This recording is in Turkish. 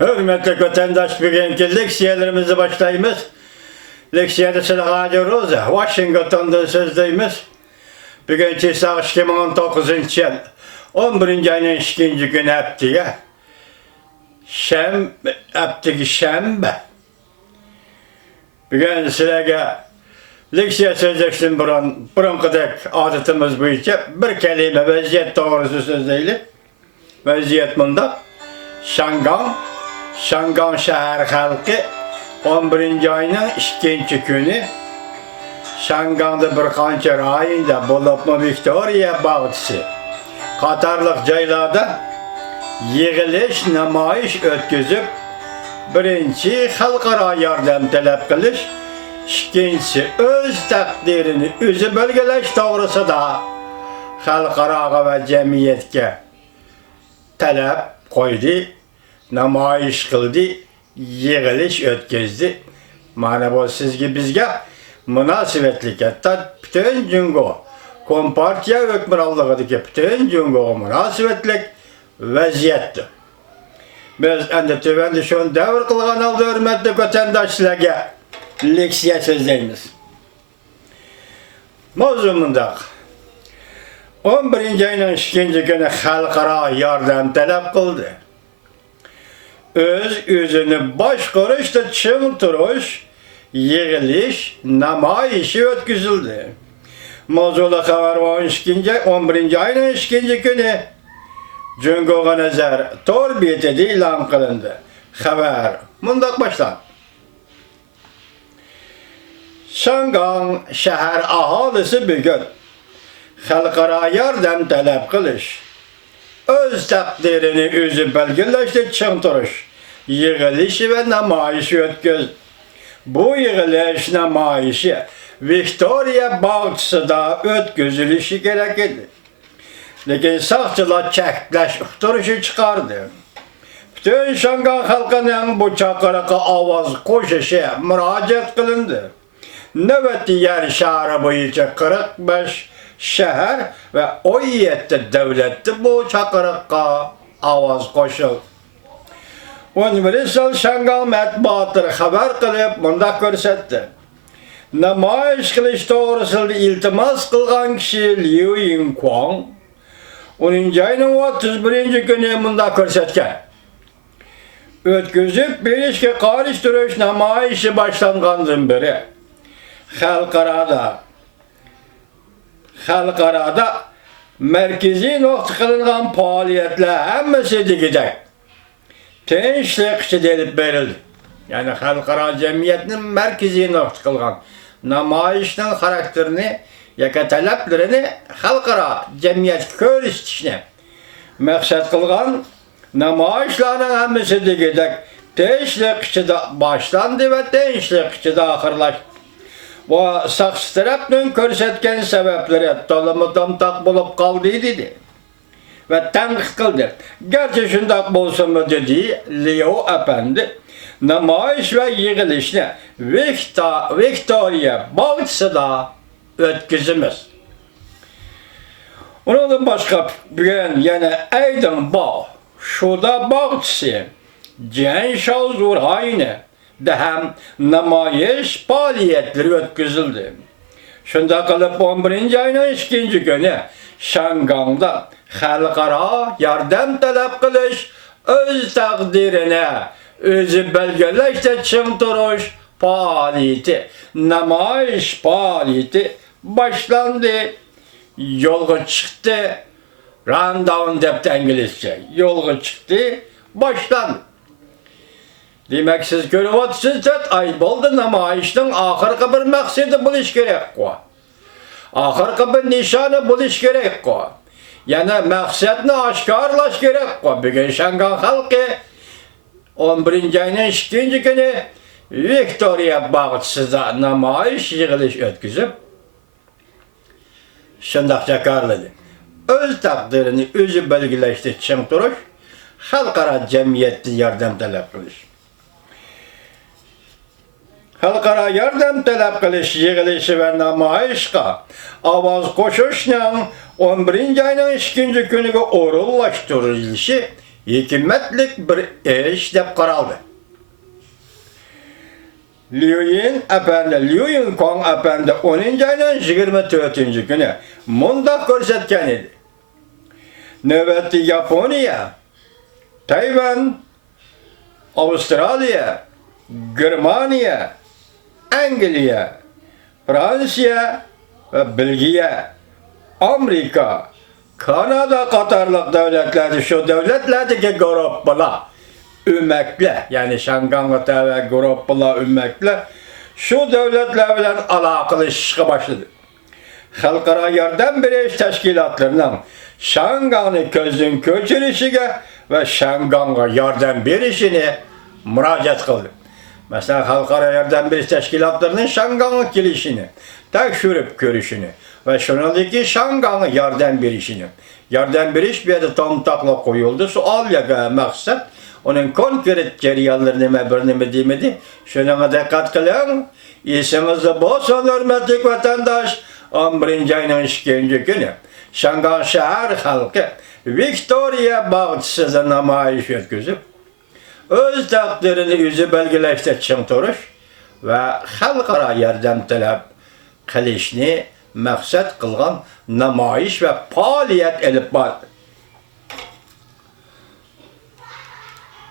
Hürmetli vatandaş, bugünkü leksiyelerimizi başlayımız. Leksiyede Sılgacı Roza, Washington'dan sözdeyimiz. Bugünkü ise 2019 yıl 11. ayının 2. günü haftiye. Şembe. Bugün sizlerge leksiye sözleştim burunqıdak adetimiz boyunca bir kelime vaziyet doğrusu sözleyelim. Vaziyet bunda. Şangan şehir halkı 11. ayının 2. günü Şangan'da bir qancha rayonda bo'libmi Victoria bağçısı qatarlıq joylarda yig'ilish namoyish o'tkazib, birinchi xalqaro yordam talab qilish, ikkinchisi o'z taqdirini o'zi belgilash to'g'risida xalqaro va jamiyatga talab qo'ydi, namoyish qildi, yig'ilish o'tkazdi. Mana bu sizga bizga munosabatli katta butun Jungo Kompartiya hukmronligidagi butun Jungoga munosabatli vaziyatdir. Biz endi tövanda shuni davr qilgan holda hurmatli vatandoshlarga leksiya so'zlaymiz. Mavzu mundaq. 11. ayının 2. günü xalqaro yordam talab qildi. Özünü boshqarishda chim turish, yig'ilish, namoyishi o'tkazildi. Mavzuli xabar 11. ayının 2. günü Jungoga nazar tor betida e'lon qilindi. Xabar mundaq boshlanadi. Şangan shahar aholisi bugun xalqaro yordam talab qilish, o'z taqdirini o'zi belgilashda ching turish, yig'ilishi va namoyishi o'tkazdi. Bu yig'ilish namoyishi Victoria bağçısida o'tkazilishi kerak edi. Lekin saqchilar cheklash uqtirishi chiqardi. Butun Şangan xalqining bu chaqiriqqa ovoz qo'shishi murojaat qilindi. Navbatda yer shahri bo'yicha 45 shahar ve 17 davlatda bu chaqiriqqa ovoz qo'shildi. Universal Şangan matbuoti xabar qilib bundaq ko'rsatdi. Namoyish qilish to'g'risida iltimos qilgan kishi Liu Yingquang 10. ayının 31. günü bundaq ko'rsatgan. O'tkazib berishga qarshi turish namoyishi boshlangandan beri xalqarada merkezi nokta kılınan faaliyetler hemmesi digidek tinchlik ichida elib berildi. Yani xalqaro jamiyatning merkezi nokta kılınan namoyishning xarakterini yoki talablarini xalqaro jamiyat ko'rsatishni maqsad qilgan namoyishlarning hemmesi digidek tinchlik ichida boshlandi va tinchlik ichida oxirlashdi. Bu saqchi tarafning ko'rsatgan sabablari to'liq bo'lib qoldi dedi va tanqid qildi. Garchi shundoq bo'lsa-mu dedi Liu efendi, namoyish va yig'ilishni Victoria bağçısida o'tkazamiz. Undan boshqa bugun yana Aydın Bağ, Şuda bağçısı, Jianshou rayoni da ham namoyish faaliyetleri o'tkazildi. Shunda qilib 11. ayının 2. günü Şangan'da xalqaro yordam talab qilish, o'z taqdirini o'zi belgilashda ching turish faoliyati, namoyish faoliyati boshlandi, yo'lga chiqdi. Rundown deb inglizcha yo'lga chiqdi, boshlandi. Demek siz görüyorsunuz 4 ay bo'ldi namoyishning oxirgi bir maqsadi bo'lish kerak-ku. Oxirgi bir nishoni bo'lish kerak-ku. Yana maqsadni oshkorlash kerak-ku. Bugun Şangan xalqi 11. ayının 2. günü Victoria bağçısida namoyish yig'ilish o'tkazib, shundoq jakarladi. O'z taqdirini o'zi belgilashda ching turish, xalqaro jamiyatdan yordam talab qilish. Xalqaro yordam talab qilish yig'ilishi va namoyishga ovoz qo'shishning 11. ayının 2. kuniga o'rinlashtirilishi hikmetlik bir iş dep qaraldı. Liu Yingquang efendi 10. ayının 24. günü mundaq ko'rsatgan edi. Növbetli Yaponiya, Tayvan, Avustraliya, Germaniya, Angliya, Fransiya ve Belgiya, Amerika, Kanada qatarlıq devletlerdi. Şu devletlerdeki gruplar, ümmekle, yani Şangang'da ve gruplar ümmekle, şu devletler bilen alakalı işe başladı. Halkara yardım beriş teşkilatlarının Şangang'ı közün köçürüşüge ve Şangang'a yardım berişini müracaat kıldı. Mesela halkara yardım beriş teşkilatlarının Şangang'a gelişini, tekşürüp görüşünü ve şunadaki Şangang'a yardım berişini. Yardım beriş bir yerde tam takla koyuldu. Sual ya maksat onun konkret cereyanlarını birini demedi. Şuna dikkat kılın. İsinizi bolsun hürmetli vatandaş. 11. ayının 2. günü Şangan şehir halkı Victoria bağıtısıza namayiş etkizip öz takdirini yüzü belgeleşte çıntırış ve halkara yardım talep kılışını maksat kılgan namayiş ve faaliyet elip var.